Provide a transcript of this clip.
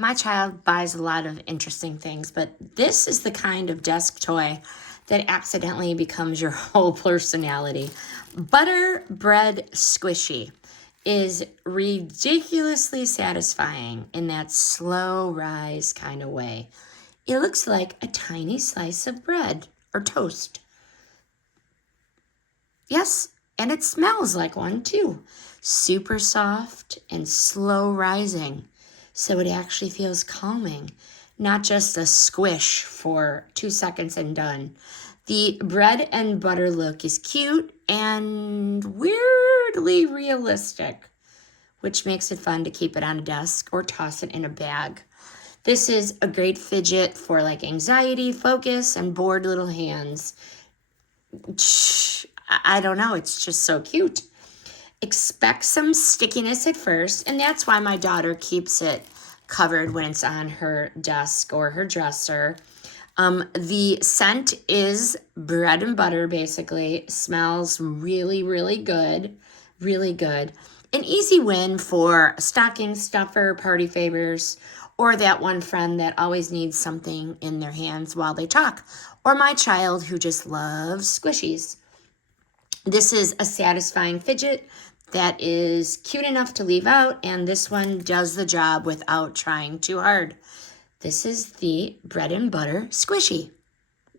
My child buys a lot of interesting things, but this is the kind of desk toy that accidentally becomes your whole personality. Butter bread squishy is ridiculously satisfying in that slow rise kind of way. It looks like a tiny slice of bread or toast. Yes, and it smells like one too. Super soft and slow rising. So it actually feels calming, not just a squish for 2 seconds and done. The bread and butter look is cute and weirdly realistic, which makes it fun to keep it on a desk or toss it in a bag. This is a great fidget for like anxiety, focus, and bored little hands. I don't know, it's just so cute. Expect some stickiness at first, and that's why my daughter keeps it covered when it's on her desk or her dresser. The scent is bread and butter, basically. Smells really, really good. Really good. An easy win for a stocking stuffer, party favors, or that one friend that always needs something in their hands while they talk, or my child who just loves squishies. This is a satisfying fidget that is cute enough to leave out, and this one does the job without trying too hard. This is the bread and butter squishy.